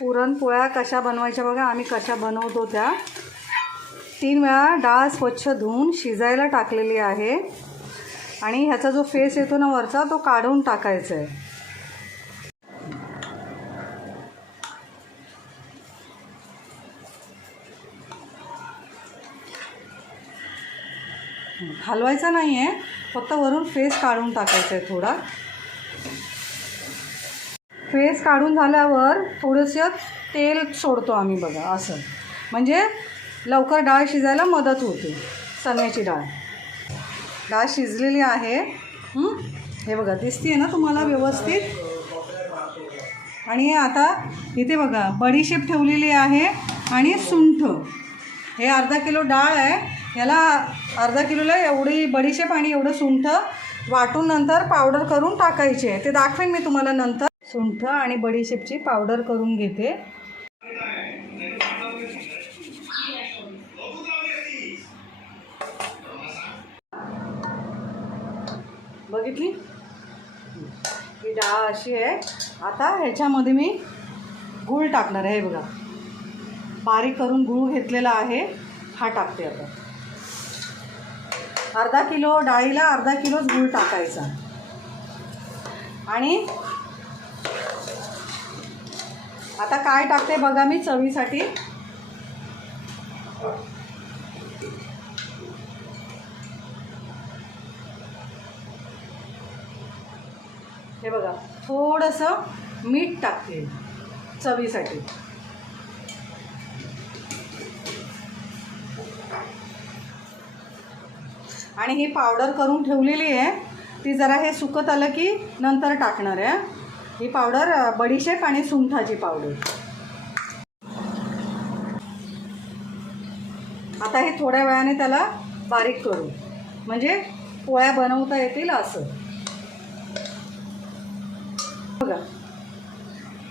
पुरणपोळ्या कशा बनवायच्या बघा, आम्ही कशा बनवतो त्या. 3 वेळा डाळ स्वच्छ धुवून शिजायला टाकलेली आहे आणि ह्याचा जो फेस येतो ना वरचा तो काढून टाकायचा आहे. हलवायचा नाही आहे, फक्त वरून फेस काढून टाकायचा आहे. थोडा फेस काढून झाल्यावर थोडंसं तेल सोडतो आम्ही बघा, असं म्हणजे लवकर डाळ शिजायला मदत होते. चण्याची डाळ शिजलेली आहे. हे बघा, दिसते ना तुम्हाला व्यवस्थित. आणि आता इथे बघा बडीशेप ठेवलेली आहे आणि सुंठ. हे अर्धा किलो डाळ आहे, ह्याला अर्धा किलोला एवढी बडीशेप आणि एवढं सुंठ वाटून नंतर पावडर करून टाकायची आहे. ते दाखवेन मी तुम्हाला नंतर. सुंठ आणि बडीशेपची पावडर करून घेते. बघितली ही डाळ अशी आहे. आता ह्याच्यामध्ये मी गूळ टाकणार आहे. बघा बारीक करून गूळ घेतलेला आहे, हा टाकते. आता अर्धा किलो डाळीला अर्धा किलोच गूळ टाकायचा. आणि आता काय टाकते बघा मी चवीसाठी. हे बघा थोडंसं मीठ टाकते चवीसाठी. आणि ही पावडर करून ठेवलेली आहे, ती जरा हे सुकत आलं की नंतर टाकणार आहे. ही पावडर बडीशेप आणि सुंठाची पावडर. आता हे थोड्या वेळाने त्याला बारीक करू, म्हणजे पोळ्या बनवता येतील असं. बघा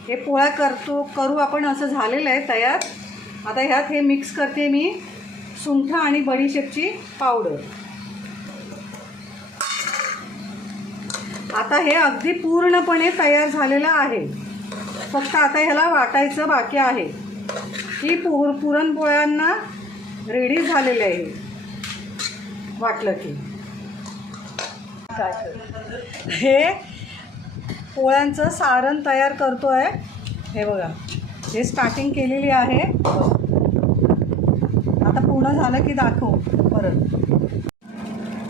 हे पोळ्या करू आपण असं झालेलं आहे तयार. आता ह्यात हे मिक्स करते मी सुंठ आणि बडीशेपची पावडर. आता हे अगदी पूर्णपणे तयार झालेलं आहे, फक्त आता ह्याला वाटायचं बाकी आहे. ही पुरणपोळ्यांना रेडी झालेलं आहे. वाटलं की काय हे पोळ्यांचं सारण तयार करतो आहे. हे बघा हे स्टार्टिंग केलेली आहे. आता पूर्ण झालं की दाखवू परत.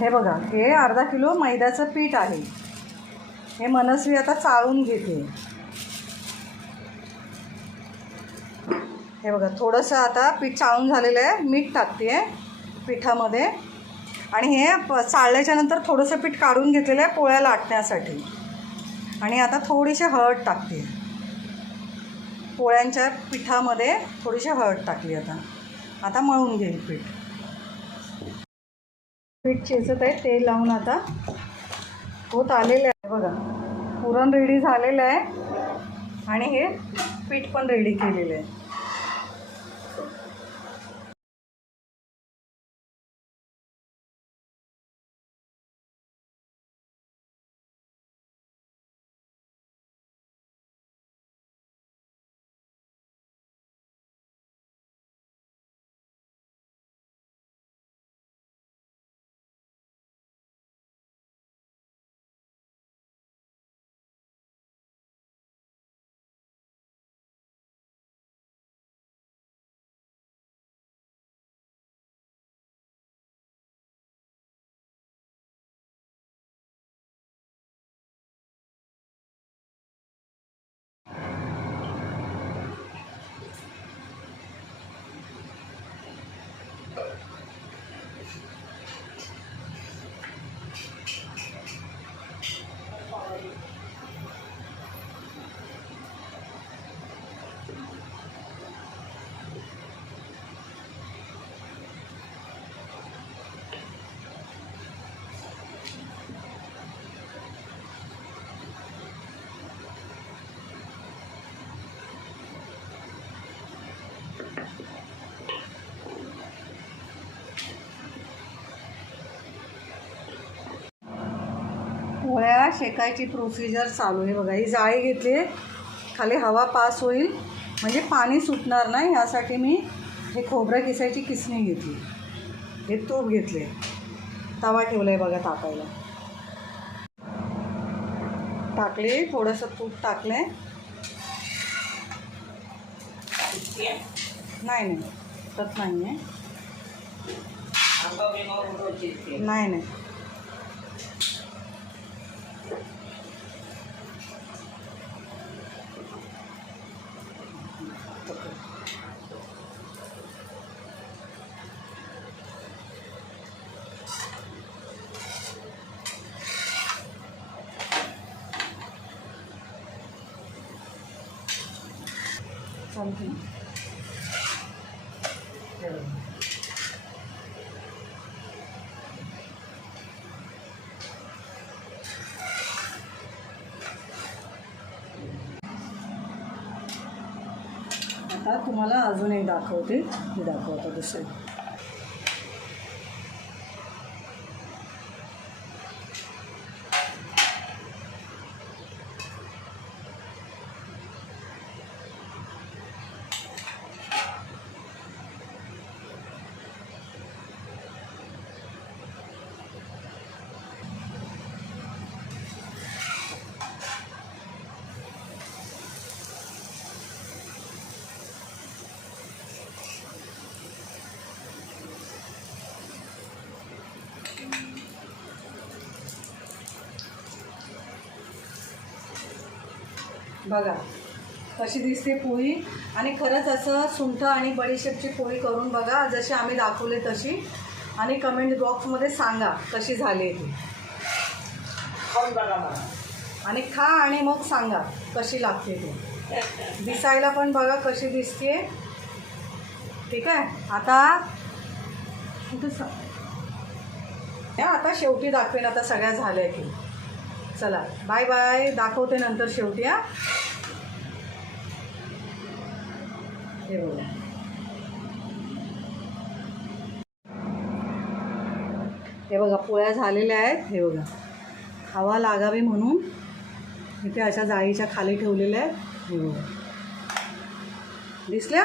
हे बघा हे अर्धा किलो मैद्याचं पीठ आहे. हे मनस्वी आता चाळून घेते. हे बघा थोडंसं आता पीठ चाळून झालेलं आहे. मीठ टाकते आहे पिठामध्ये. आणि हे चाळल्याच्या नंतर थोडंसं पीठ काढून घेतलेलं आहे पोळ्या लाटण्यासाठी. आणि आता थोडीशी हळद टाकते. पोळ्यांच्या पिठामध्ये थोडीशी हळद टाकली. आता मळून घेईल पीठ. पीठ चेचत आहे तेल लावून. आता होत आलेलं आहे. बघा पुरण रेडी झालेलं आहे आणि हे पीठ पण रेडी केलेलं आहे. पोळ्या शेकायची प्रोसिजर चालू आहे. बघा ही जाळी घेतली, खाली हवा पास होईल म्हणजे पाणी सुटणार नाही, यासाठी मी हे खोबरं किसायची किसणी घेतली. हे तूप घेतले, तवा ठेवला आहे बघा ताकायला. टाकले, थोडंसं तूप टाकलं आहे. नाही तत नाही आहे. नाही चालते. आता तुम्हाला अजून एक दाखवते, हे दाखवतो दुसरे. बघा कशी दिसते पोळी. आणि खरंच असं सुंठ आणि बडीशेपची पोळी करून बघा, जशी आम्ही दाखवले तशी. आणि कमेंट बॉक्समध्ये सांगा कशी झाली ती. आणि खा आणि मग सांगा कशी लागते ती. दिसायला पण बघा कशी दिसते. ठीक आहे. आता शेवटी दाखवेन, आता सगळ्या झाल्या की. चला बाय बाय, दाखवते नंतर शेवटी. हे बघा, हे बघा पोळ्या झालेल्या आहेत. हे बघा, हवा लागावी म्हणून इथे अशा जाळीच्या खाली ठेवलेल्या आहेत. हे बघा, दिसल्या.